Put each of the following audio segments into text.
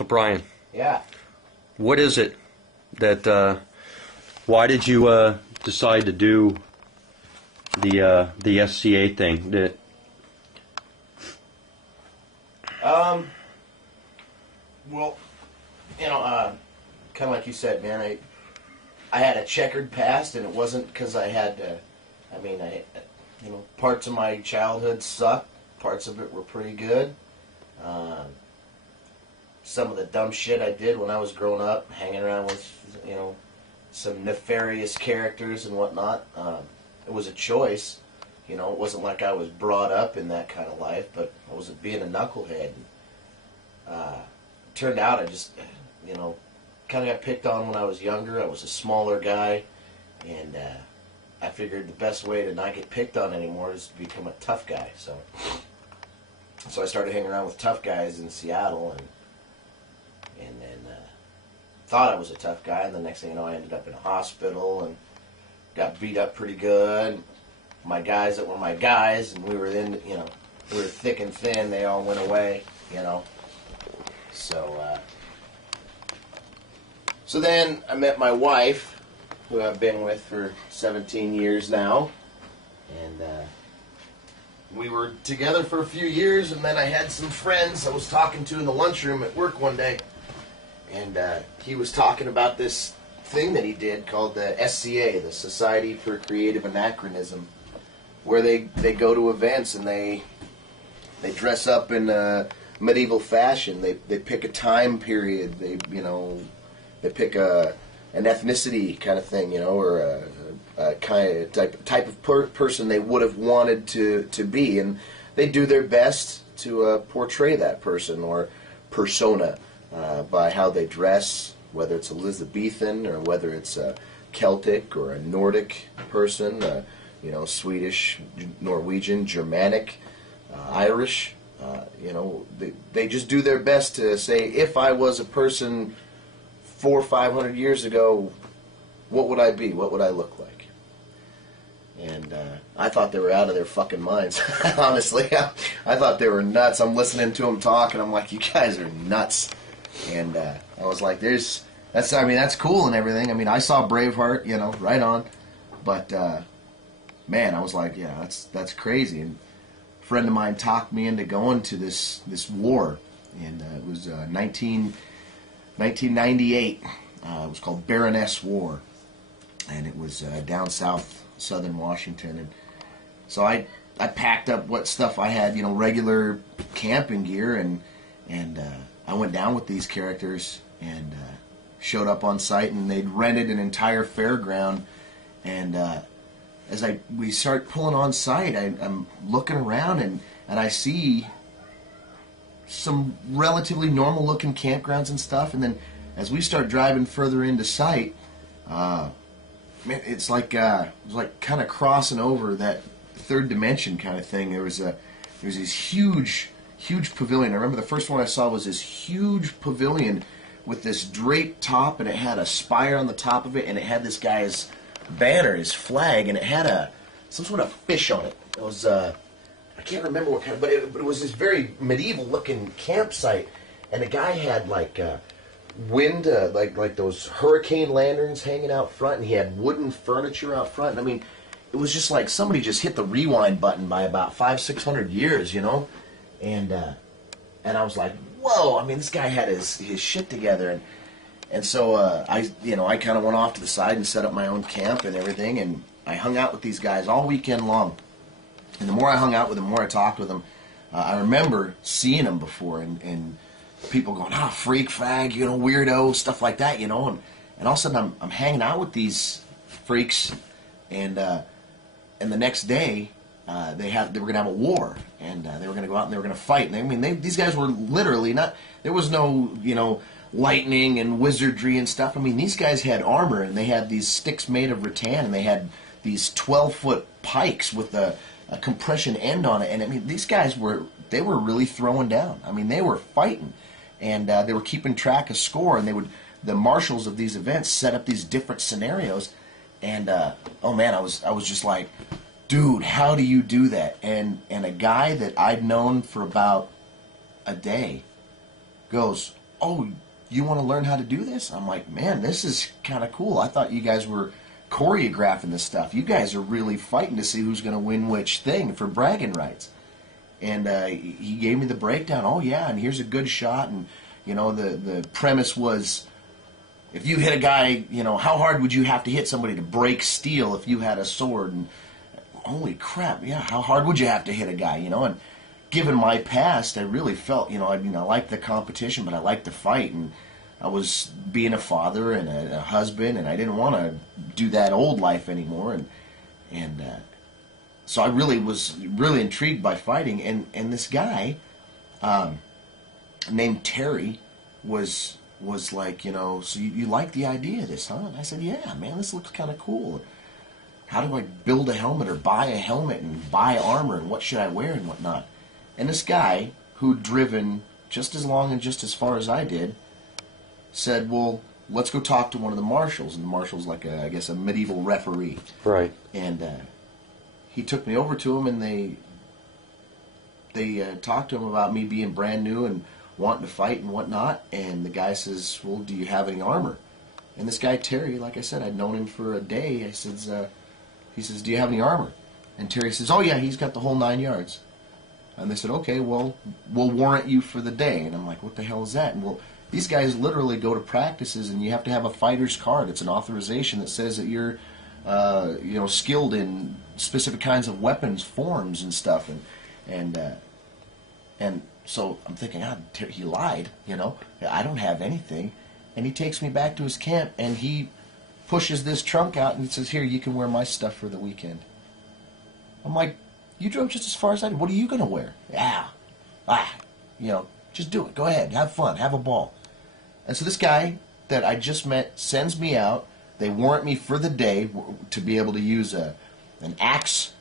So Brian, Yeah. what is it that? Why did you decide to do the SCA thing? Well, kind of like you said, man. I had a checkered past, and it wasn't because I had. Parts of my childhood sucked. Parts of it were pretty good. Some of the dumb shit I did when I was growing up, hanging around with, some nefarious characters and whatnot. It was a choice. It wasn't like I was brought up in that kind of life, but I was being a knucklehead. Turned out I just, kind of got picked on when I was younger. I was a smaller guy, and I figured the best way to not get picked on anymore is to become a tough guy. So I started hanging around with tough guys in Seattle, and then thought I was a tough guy, and the next thing you know, I ended up in a hospital and got beat up pretty good. My guys that were my guys, and we were thick and thin. They all went away, So then I met my wife, who I've been with for 17 years now, and we were together for a few years, and then I had some friends I was talking to in the lunchroom at work one day, and he was talking about this thing that he did called the SCA, the Society for Creative Anachronism, where they go to events and they dress up in medieval fashion. They pick a time period. They pick an ethnicity kind of thing, or a kind of type of person they would have wanted to be, and they do their best to portray that person or persona by how they dress, whether it's Elizabethan or whether it's a Celtic or a Nordic person, Swedish, Norwegian, Germanic, Irish. They just do their best to say, if I was a person 400 or 500 years ago, what would I be? What would I look like? And I thought they were out of their fucking minds, honestly. I thought they were nuts. I'm listening to them talk, and I'm like, you guys are nuts. And I was like, that's cool and everything. I mean, I saw Braveheart, right on. But, man, I was like, yeah, that's crazy. And a friend of mine talked me into going to this war. And it was 1998. It was called Baroness War, and it was down south, southern Washington. And so I packed up what stuff I had, regular camping gear, and I went down with these characters and showed up on site, and they'd rented an entire fairground. And as we start pulling on site, I'm looking around and I see some relatively normal-looking campgrounds and stuff, and then as we start driving further into sight, man, it's like kind of crossing over that third dimension kind of thing. There was this huge pavilion. I remember the first one I saw was this huge pavilion with this draped top, and it had a spire on the top of it, and it had this guy's banner, his flag, and it had some sort of fish on it. It was I can't remember what kind of, but it was this very medieval-looking campsite, and the guy had like wind, like those hurricane lanterns hanging out front, and he had wooden furniture out front. And I mean, it was just like somebody just hit the rewind button by about 500-600 years, and I was like, whoa! I mean, this guy had his shit together, and so I kind of went off to the side and set up my own camp and everything, and I hung out with these guys all weekend long. And the more I hung out with them, the more I talked with them, I remember seeing them before, and people going, freak, fag, weirdo, stuff like that, and all of a sudden I'm hanging out with these freaks, and the next day they were going to have a war, and they were going to go out and they were going to fight. And these guys were literally not, there was no, lightning and wizardry and stuff. I mean, these guys had armor, and they had these sticks made of rattan, and they had these 12-foot pikes with a compression end on it, and I mean, these guys were really throwing down. I mean, they were fighting, and they were keeping track of score, and the marshals of these events set up these different scenarios, and oh man, I was just like, dude, how do you do that? And a guy that I'd known for about a day goes, "Oh, you want to learn how to do this?" I'm like, "Man, this is kind of cool. I thought you guys were choreographing this stuff. You guys are really fighting to see who's going to win which thing for bragging rights." And he gave me the breakdown. "Oh yeah, and here's a good shot." And the premise was, if you hit a guy, how hard would you have to hit somebody to break steel if you had a sword? And holy crap, yeah, how hard would you have to hit a guy? And given my past, I really felt, I liked the competition, but I liked the fight, and I was being a father and a husband, and I didn't want to do that old life anymore, and so I really was really intrigued by fighting, and this guy named Terry was like, "So you like the idea of this, huh?" And I said, "Yeah, man, this looks kind of cool. How do I build a helmet or buy a helmet and buy armor, and what should I wear and whatnot?" And this guy, who'd driven just as long and just as far as I did, said, "Well, let's go talk to one of the marshals." And the marshal's like, I guess, a medieval referee. Right. And he took me over to him, and they talked to him about me being brand new and wanting to fight and whatnot. And the guy says, "Well, do you have any armor?" And this guy, Terry, like I said, I'd known him for a day. I says, he says, "Do you have any armor?" And Terry says, "Oh, yeah, he's got the whole 9 yards." And they said, "Okay, well, we'll warrant you for the day." And I'm like, "What the hell is that?" And well, these guys literally go to practices, and you have to have a fighter's card. It's an authorization that says that you're, skilled in specific kinds of weapons, forms, and stuff. And so I'm thinking, he lied. I don't have anything. And he takes me back to his camp, and he pushes this trunk out, and he says, "Here, you can wear my stuff for the weekend." I'm like, "You drove just as far as I did. What are you going to wear?" "Yeah. Just do it. Go ahead. Have fun. Have a ball." And so this guy that I just met sends me out. They warrant me for the day to be able to use an axe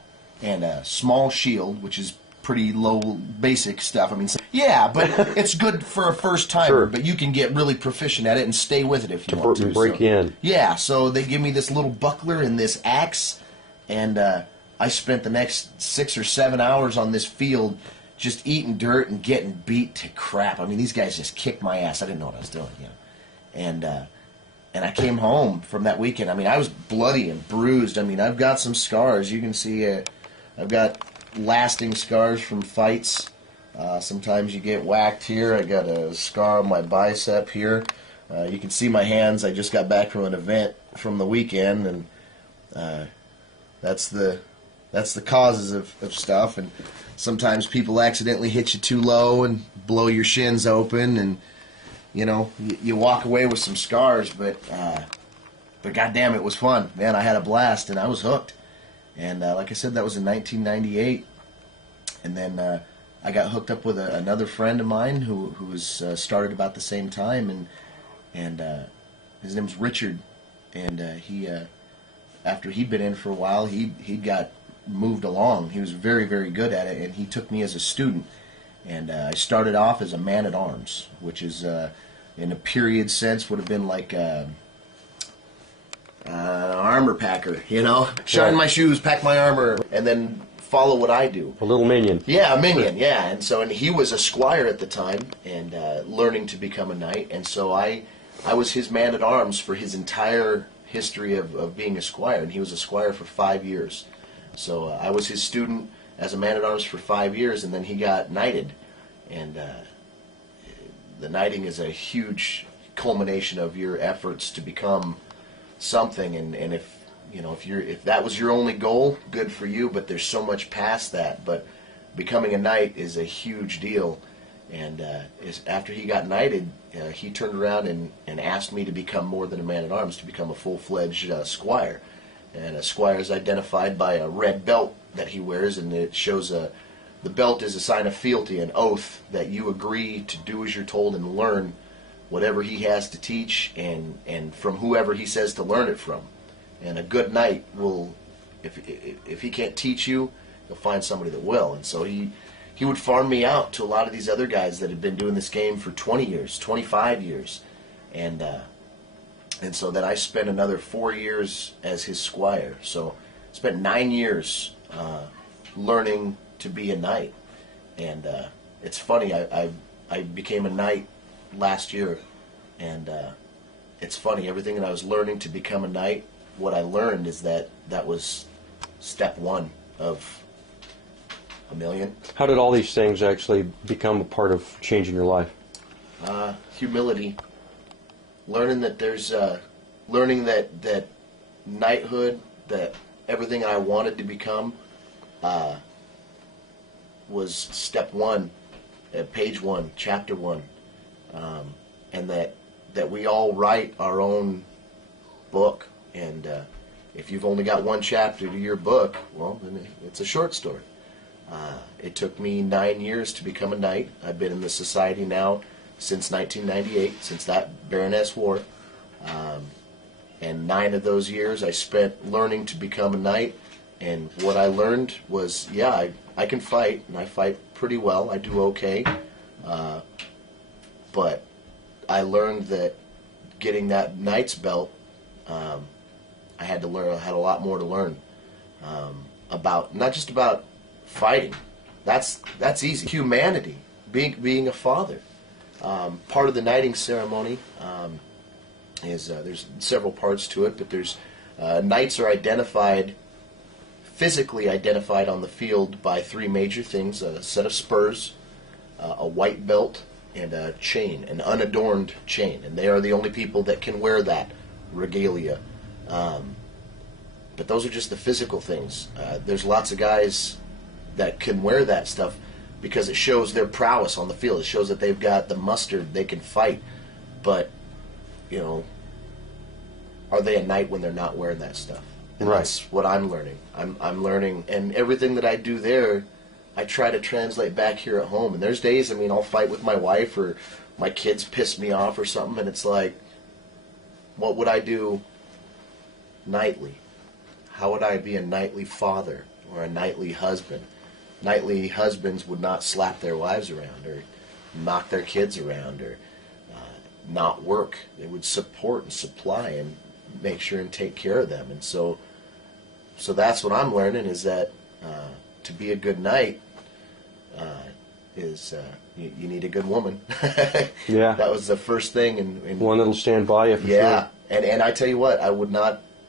and a small shield, which is pretty low, basic stuff. I mean, yeah, but it's good for a first timer. Sure. But you can get really proficient at it and stay with it if you want to. Break in. Yeah, so they give me this little buckler and this axe, and I spent the next 6 or 7 hours on this field just eating dirt and getting beat to crap. I mean, these guys just kicked my ass. I didn't know what I was doing, And I came home from that weekend. I mean, I was bloody and bruised. I mean, I've got some scars. You can see I've got lasting scars from fights. Sometimes you get whacked here. I got a scar on my bicep here. You can see my hands. I just got back from an event from the weekend, and that's the causes of stuff. And sometimes people accidentally hit you too low and blow your shins open, and you walk away with some scars. But goddamn, it was fun, man. I had a blast, and I was hooked. And like I said, that was in 1998. And then I got hooked up with another friend of mine who was started about the same time, and his name's Richard. And he after he'd been in for a while, he got moved along. He was very, very good at it, and he took me as a student. And I started off as a man-at-arms, which is, in a period sense, would have been like armor packer, shine my shoes, pack my armor, and then follow what I do. A little minion. Yeah, a minion, yeah. And he was a squire at the time, and learning to become a knight. And so I was his man-at-arms for his entire history of being a squire, and he was a squire for 5 years. So I was his student as a man-at-arms for 5 years, and then he got knighted. And the knighting is a huge culmination of your efforts to become something. And if that was your only goal, good for you. But there's so much past that. But becoming a knight is a huge deal. And after he got knighted, he turned around and asked me to become more than a man-at-arms, to become a full-fledged squire. And a squire is identified by a red belt that he wears, and it shows the belt is a sign of fealty, an oath that you agree to do as you're told and learn whatever he has to teach, and from whoever he says to learn it from. And a good knight will, if he can't teach you, he'll find somebody that will. And so he would farm me out to a lot of these other guys that had been doing this game for 20 years, 25 years. And so then I spent another 4 years as his squire. So I spent 9 years learning to be a knight. And it's funny, I became a knight last year, and it's funny. Everything that I was learning to become a knight, what I learned is that was step one of a million. How did all these things actually become a part of changing your life? Humility, learning that there's, learning that knighthood, that everything I wanted to become, was step one, page one, chapter one, and that we all write our own book, and if you've only got one chapter to your book, well, then it's a short story. It took me 9 years to become a knight. I've been in the society now since 1998, since that Baroness War. And 9 of those years I spent learning to become a knight. And what I learned was, yeah, I can fight, and I fight pretty well. I do okay. But I learned that getting that knight's belt, I had to learn. I had a lot more to learn about, not just about fighting. That's easy. Humanity, being a father. Part of the knighting ceremony is there's several parts to it, but there's knights are identified, physically identified on the field by 3 major things: a set of spurs, a white belt, and a chain, an unadorned chain, and they are the only people that can wear that regalia. But those are just the physical things. There's lots of guys that can wear that stuff because it shows their prowess on the field. It shows that they've got the mustard, they can fight. But, you know, are they a knight when they're not wearing that stuff? And right. That's what I'm learning. I'm learning, and everything that I do there, I try to translate back here at home. And there's days, I mean, I'll fight with my wife, or my kids piss me off or something, and it's like, what would I do knightly? How would I be a knightly father or a knightly husband? Knightly husbands would not slap their wives around or knock their kids around or not work. They would support and supply and make sure and take care of them. And so that's what I'm learning, is that to be a good knight is you need a good woman. Yeah. That was the first thing. And one that'll stand by you for yeah. sure. And I tell you what,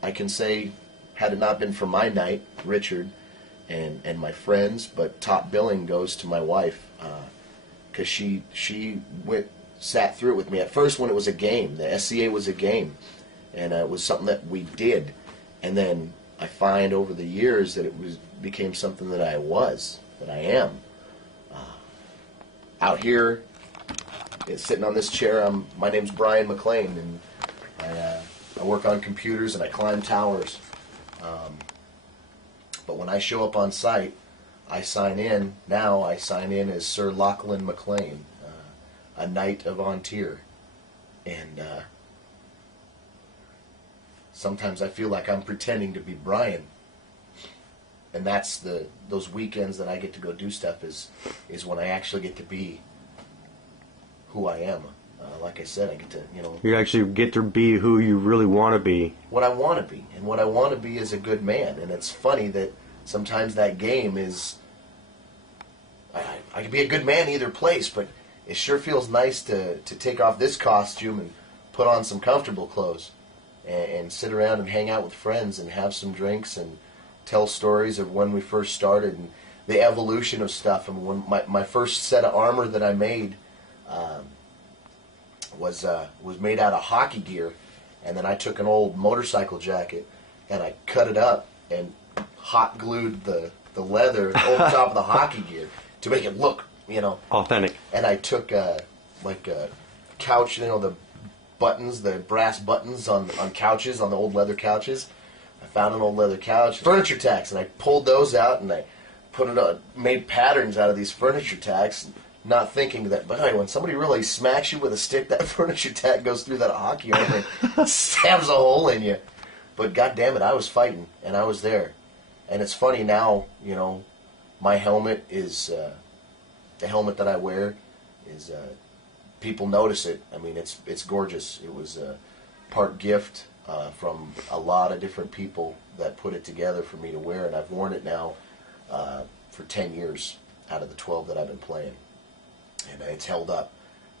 I can say, had it not been for my knight, Richard, and my friends, but top billing goes to my wife, because she sat through it with me. At first, when it was a game, the SCA was a game, and it was something that we did, and then I find over the years that it became something that I am. Out here, sitting on this chair, my name's Bryan McLean, and I work on computers and I climb towers. But when I show up on site, I sign in as Sir Lachlan McLean, a Knight of Ontier. And sometimes I feel like I'm pretending to be Bryan. And that's those weekends that I get to go do stuff is when I actually get to be who I am. Like I said, I get to, You actually get to be who you really want to be. What I want to be. And what I want to be is a good man. And it's funny that sometimes that game is, I can be a good man either place, but it sure feels nice to take off this costume and put on some comfortable clothes and sit around and hang out with friends and have some drinks and tell stories of when we first started and the evolution of stuff. And when my first set of armor that I made was made out of hockey gear, and then I took an old motorcycle jacket and I cut it up and hot glued the leather over top of the hockey gear to make it look, authentic. And I took like a couch, the buttons, the brass buttons on couches, on the old leather couches. I found an old leather couch, furniture tacks, and I pulled those out and I put it on, made patterns out of these furniture tacks, not thinking that, but when somebody really smacks you with a stick, that furniture tack goes through that hockey armor and stabs a hole in you. But God damn it, I was fighting, and I was there. And it's funny now, my helmet is, the helmet that I wear is, people notice it. I mean, it's gorgeous. It was part gift from a lot of different people that put it together for me to wear, and I've worn it now for 10 years out of the 12 that I've been playing. And it's held up.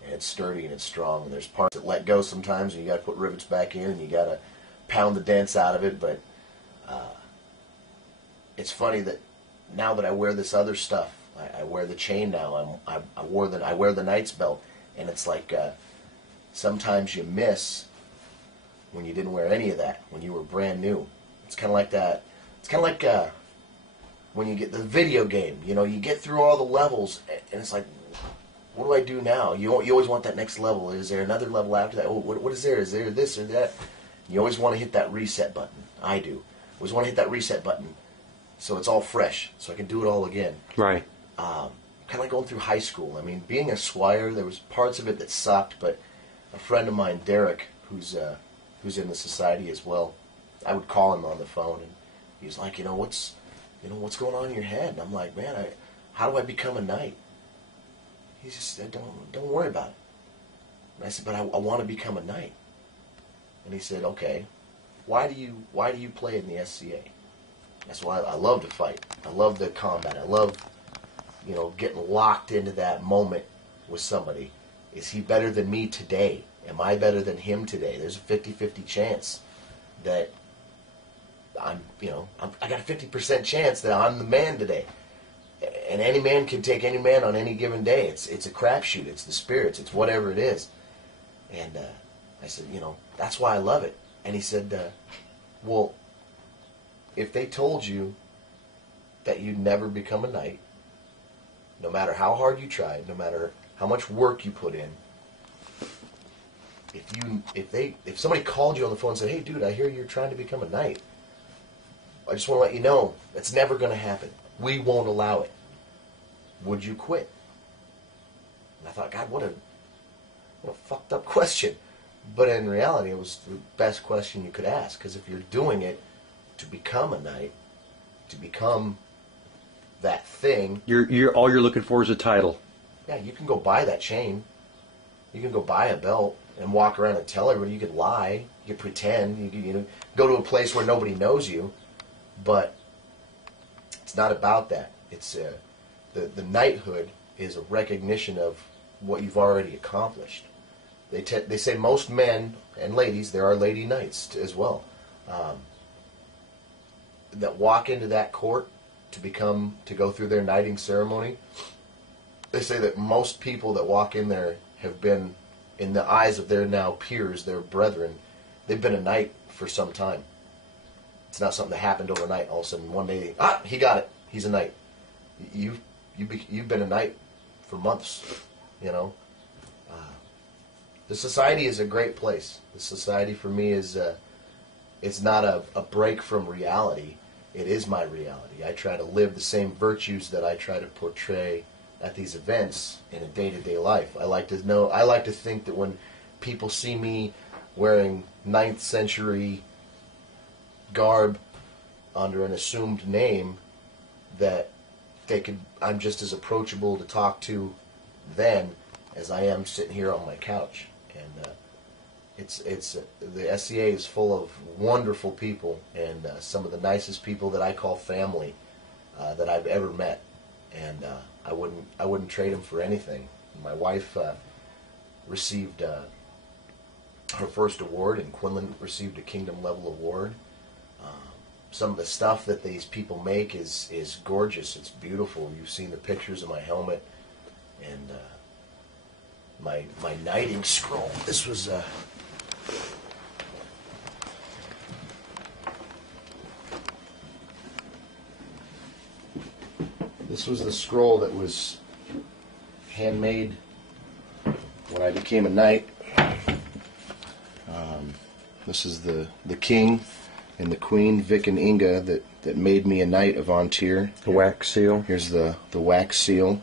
and it's sturdy and it's strong, and there's parts that let go sometimes, and you got to put rivets back in, and you got to pound the dents out of it. But it's funny that now that I wear this other stuff, I wear the chain now. I wear the Knight's belt, and it's like sometimes you miss when you didn't wear any of that, when you were brand new. It's kind of like that. It's kind of like when you get the video game. You know, you get through all the levels, and it's like, what do I do now? You always want that next level. Is there another level after that? Oh, what is there? Is there this or that? You always want to hit that reset button. I do. Always want to hit that reset button so it's all fresh, so I can do it all again. Right. Kind of like going through high school. I mean, being a squire, there was parts of it that sucked, but a friend of mine, Derek, who's in the society as well, I would call him on the phone, and he was like, what's going on in your head? And I'm like, man, how do I become a knight? He just said, don't worry about it. And I said, but I want to become a knight. And he said, okay, why do you play in the SCA? That's why I love to fight. I love the combat. I love, getting locked into that moment with somebody. Is he better than me today? Am I better than him today? There's a 50-50 chance that I got a 50% chance that I'm the man today. And any man can take any man on any given day. It's a crapshoot. It's the spirits. It's whatever it is. And I said, that's why I love it. And he said, well, if they told you that you'd never become a knight, no matter how hard you tried, no matter how much work you put in, if somebody called you on the phone and said, hey, dude, I hear you're trying to become a knight, I just want to let you know that's never going to happen. We won't allow it. Would you quit? And I thought, God, what a fucked up question. But in reality, it was the best question you could ask, because if you're doing it to become a knight, to become that thing, you're all you're looking for is a title. Yeah, you can go buy that chain. You can go buy a belt and walk around and tell everybody. You could lie. You could pretend. You could, go to a place where nobody knows you. But it's not about that. It's the knighthood is a recognition of what you've already accomplished. They say most men and ladies, there are lady knights as well, that walk into that court to go through their knighting ceremony. They say that most people that walk in there have been, in the eyes of their now peers, their brethren, they've been a knight for some time. It's not something that happened overnight. All of a sudden, one day, he got it. He's a knight. You've been a knight for months. The society is a great place. The society for me is it's not a break from reality. It is my reality. I try to live the same virtues that I try to portray at these events in a day-to-day life. I like to think that when people see me wearing 9th century garb under an assumed name, that I'm just as approachable to talk to then as I am sitting here on my couch. And the SCA is full of wonderful people, and some of the nicest people that I call family that I've ever met. And I wouldn't trade them for anything. My wife received her first award, and Quinlan received a kingdom level award. Some of the stuff that these people make is gorgeous. It's beautiful. You've seen the pictures of my helmet and my knighting scroll. This was the scroll that was handmade when I became a knight. This is the king and the queen, Vic and Inga, that made me a knight of Vontier. The wax seal. Here's the wax seal.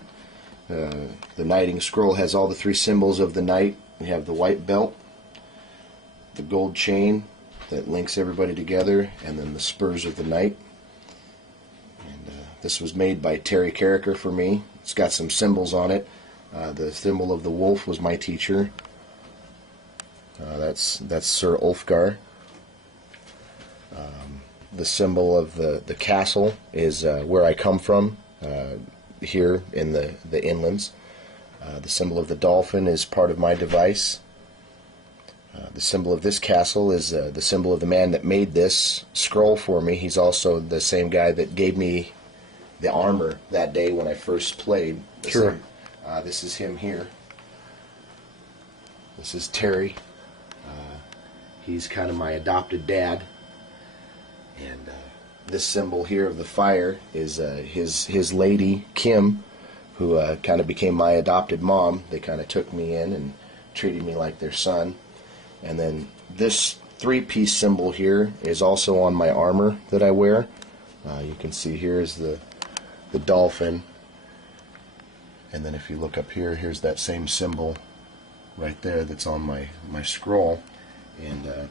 The knighting scroll has all the 3 symbols of the knight. We have the white belt, the gold chain that links everybody together, and then the spurs of the knight. And this was made by Terry Carricker for me. It's got some symbols on it. The symbol of the wolf was my teacher. That's Sir Ulfgar. The symbol of the castle is where I come from, here in the inlands. The symbol of the dolphin is part of my device. The symbol of this castle is the symbol of the man that made this scroll for me. He's also the same guy that gave me the armor that day when I first played. Sure. This is him here. This is Terry. He's kind of my adopted dad. And this symbol here of the fire is his lady, Kim, who kind of became my adopted mom. They kind of took me in and treated me like their son. And then this three-piece symbol here is also on my armor that I wear. You can see here is the dolphin. And then if you look up here, here's that same symbol right there that's on my scroll. And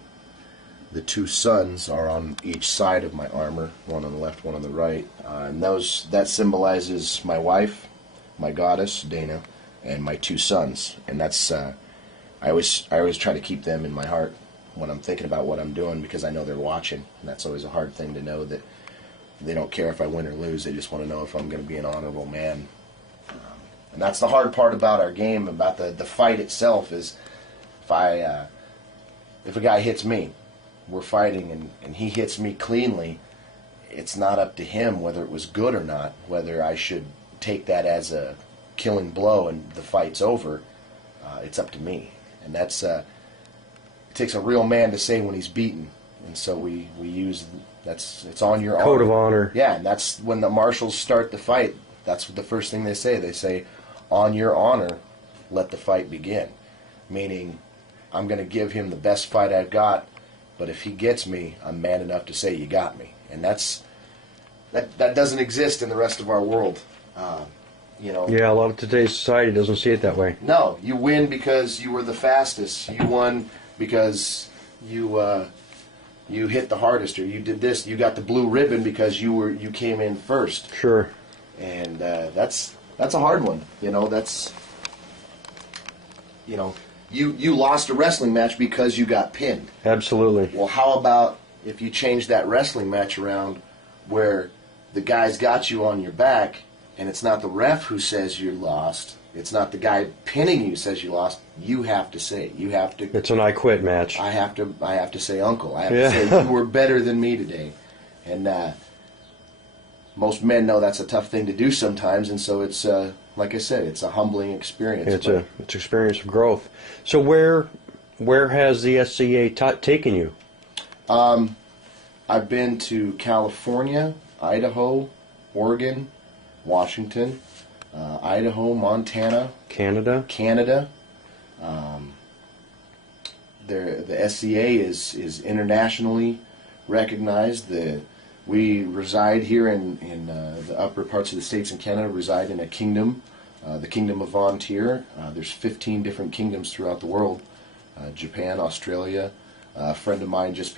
the two suns are on each side of my armor, one on the left, one on the right. And that symbolizes my wife, my goddess, Dana, and my two sons. And that's I always try to keep them in my heart when I'm thinking about what I'm doing, because I know they're watching. And that's always a hard thing to know, that they don't care if I win or lose. They just want to know if I'm going to be an honorable man. And that's the hard part about our game, about the fight itself, is if a guy hits me, we're fighting, and he hits me cleanly, it's not up to him whether it was good or not, whether I should take that as a killing blow and the fight's over. It's up to me. And that's it takes a real man to say when he's beaten. And so we use it's on your Code honor. of honor. Yeah, and that's when the marshals start the fight. That's the first thing they say. They say, on your honor, let the fight begin. Meaning, I'm going to give him the best fight I've got, but if he gets me, I'm man enough to say, you got me. And that doesn't exist in the rest of our world. Yeah, a lot of today's society doesn't see it that way. No, you win because you were the fastest. You won because you hit the hardest, or you did this. You got the blue ribbon because you came in first. Sure. And that's a hard one. You lost a wrestling match because you got pinned. Absolutely. Well, how about if you change that wrestling match around, where the guy's got you on your back, and it's not the ref who says you lost, it's not the guy pinning you says you lost, you have to say it. You have to. It's an I quit match. I have to say, uncle. I have to say, you were better than me today. And most men know that's a tough thing to do sometimes, and so it's like I said, it's a humbling experience. It's an experience of growth. So where has the SCA taken you? I've been to California, Idaho, Oregon, Washington, Idaho, Montana, Canada. The SCA is internationally recognized. We reside here in the upper parts of the states in Canada, reside in a kingdom, the Kingdom of Vontier. There's 15 different kingdoms throughout the world. Japan, Australia. A friend of mine just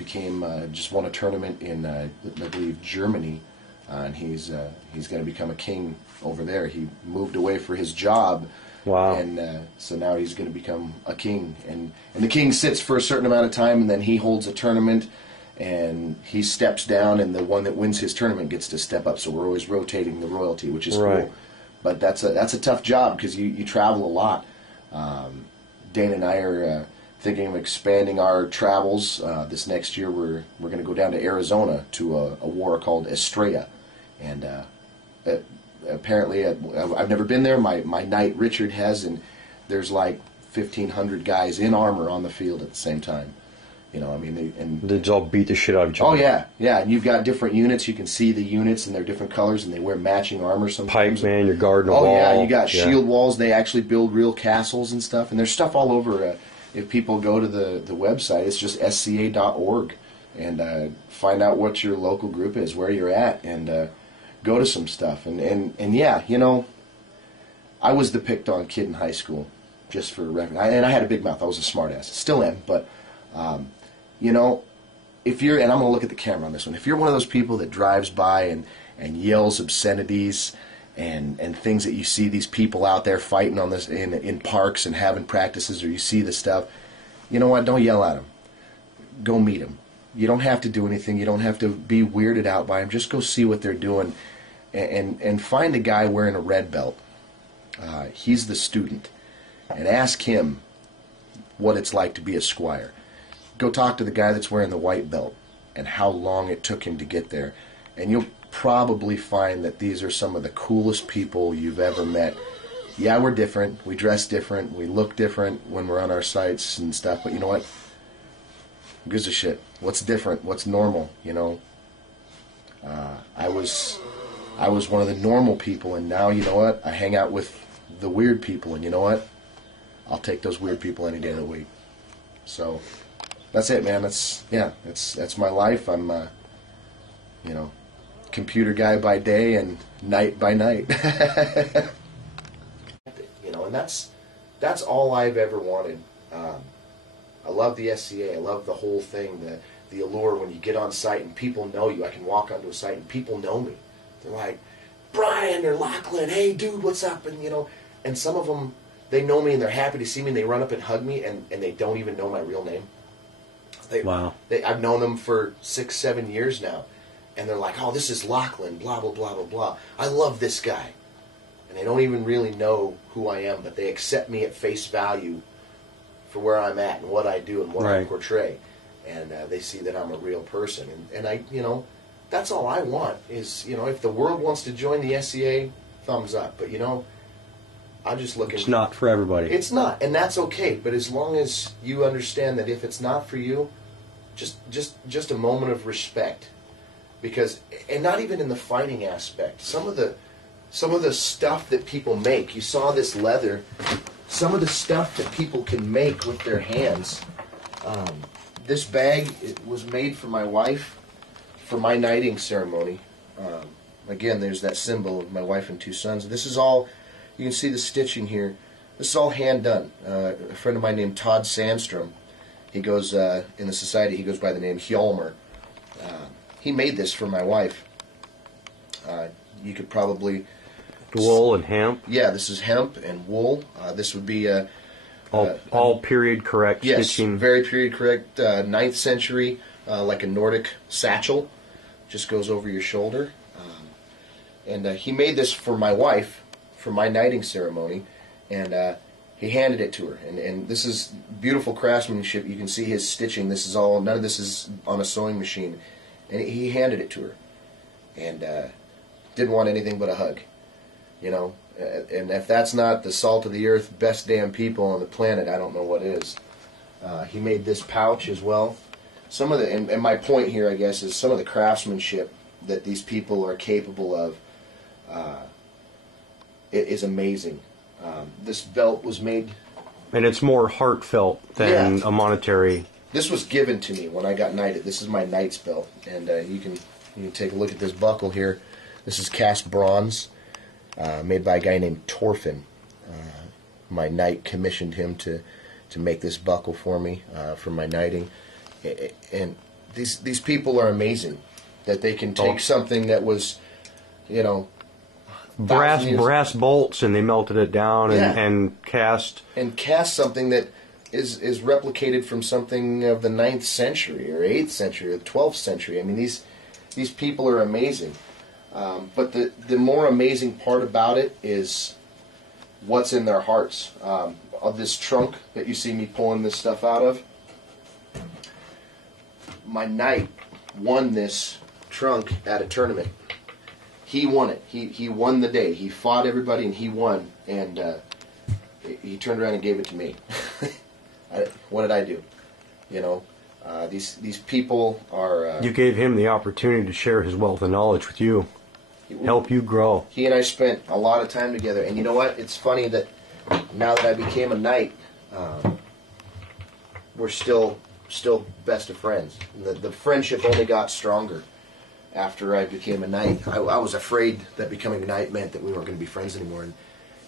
won a tournament in, I believe, Germany, and he's going to become a king over there. He moved away for his job. Wow. And so now he's going to become a king. And the king sits for a certain amount of time, and then he holds a tournament, and he steps down, and the one that wins his tournament gets to step up. So we're always rotating the royalty, which is right. Cool. But that's a tough job, because you travel a lot. Dana and I are thinking of expanding our travels. This next year we're going to go down to Arizona to a war called Estrella. And apparently, I've never been there. My knight Richard has, and there's like 1,500 guys in armor on the field at the same time. They all beat the shit out of each other. Oh yeah. And you've got different units. You can see the units, and they're different colors, and they wear matching armor sometimes. Pikeman, you're guarding a wall. Oh yeah, you got shield walls. They actually build real castles and stuff. And there's stuff all over. If people go to the website, it's just sca.org, and find out what your local group is, where you're at, and go to some stuff. And yeah, I was the picked on kid in high school, just for record. And I had a big mouth. I was a smartass. Still am, but if you're, and I'm going to look at the camera on this one, if you're one of those people that drives by and yells obscenities and things that you see these people out there fighting on this in parks and having practices, or you see this stuff, you know what? Don't yell at them. Go meet them. You don't have to do anything. You don't have to be weirded out by them. Just go see what they're doing, and find a guy wearing a red belt He's the student. And ask him what it's like to be a squire. Go talk to the guy that's wearing the white belt and how long it took him to get there. And you'll probably find that these are some of the coolest people you've ever met. Yeah, we're different. We dress different. We look different when we're on our sites and stuff. But you know what? Who gives a shit? What's different? What's normal? You know? I was one of the normal people, and now, you know what? I hang out with the weird people, and you know what? I'll take those weird people any day of the week. So that's it, man. That's my life. I'm you know, computer guy by day and night by night. You know, and that's all I've ever wanted. I love the SCA. I love the whole thing, the allure when you get on site and people know you. I can walk onto a site and people know me. They're like, Bryan or Lachlan, hey dude, what's up? And you know, and some of them, they know me and they're happy to see me and they run up and hug me and they don't even know my real name. Wow. I've known them for 6-7 years now. And they're like, oh, this is Lachlan, blah, blah, blah, blah, blah. I love this guy. And they don't even really know who I am, but they accept me at face value for where I'm at and what I do and what I portray. And they see that I'm a real person. And I, you know, that's all I want is, you know, if the world wants to join the SCA, thumbs up. But, you know, I'm just looking. It's not for everybody. It's not, and that's okay. But as long as you understand that if it's not for you, just a moment of respect. Because, and not even in the fighting aspect, some of the stuff that people make, you saw this leather, some of the stuff that people can make with their hands. This bag, it was made for my wife for my knighting ceremony. Again, there's that symbol of my wife and 2 sons. This is all, you can see the stitching here. This is all hand done. A friend of mine named Todd Sandstrom, he goes, in the society, he goes by the name Hjalmar. He made this for my wife. You could probably... Wool and hemp? Yeah, this is hemp and wool. This would be... all period correct stitching? Yes, very period correct. 9th century, like a Nordic satchel. Just goes over your shoulder. And he made this for my wife, for my knighting ceremony. And he handed it to her. And this is beautiful craftsmanship. You can see his stitching. This is all... None of this is on a sewing machine. And he handed it to her, and didn't want anything but a hug, you know. And if that's not the salt of the earth, best damn people on the planet, I don't know what is. He made this pouch as well. Some of the, and my point here, I guess, is some of the craftsmanship that these people are capable of. It is amazing. This belt was made, and it's more heartfelt than a monetary. This was given to me when I got knighted. This is my knight's belt, and you can take a look at this buckle here. This is cast bronze, made by a guy named Torfin. My knight commissioned him to make this buckle for me for my knighting, and these people are amazing that they can take something that was, you know, brass bolts, and they melted it down and cast something that is replicated from something of the 9th century or 8th century or the 12th century. I mean, these people are amazing. But the more amazing part about it is what's in their hearts. Of this trunk that you see me pulling this stuff out of, my knight won this trunk at a tournament. He won it. He won the day. He fought everybody and he won. And he turned around and gave it to me. What did I do? You know, these people are... you gave him the opportunity to share his wealth of knowledge with you, help you grow. He and I spent a lot of time together, and you know what? It's funny that now that I became a knight, we're still best of friends. The friendship only got stronger after I became a knight. I was afraid that becoming a knight meant that we weren't going to be friends anymore, and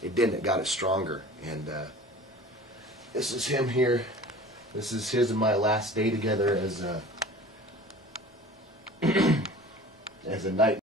it didn't. It got us stronger, and... this is him here. This is his and my last day together as a as a knight.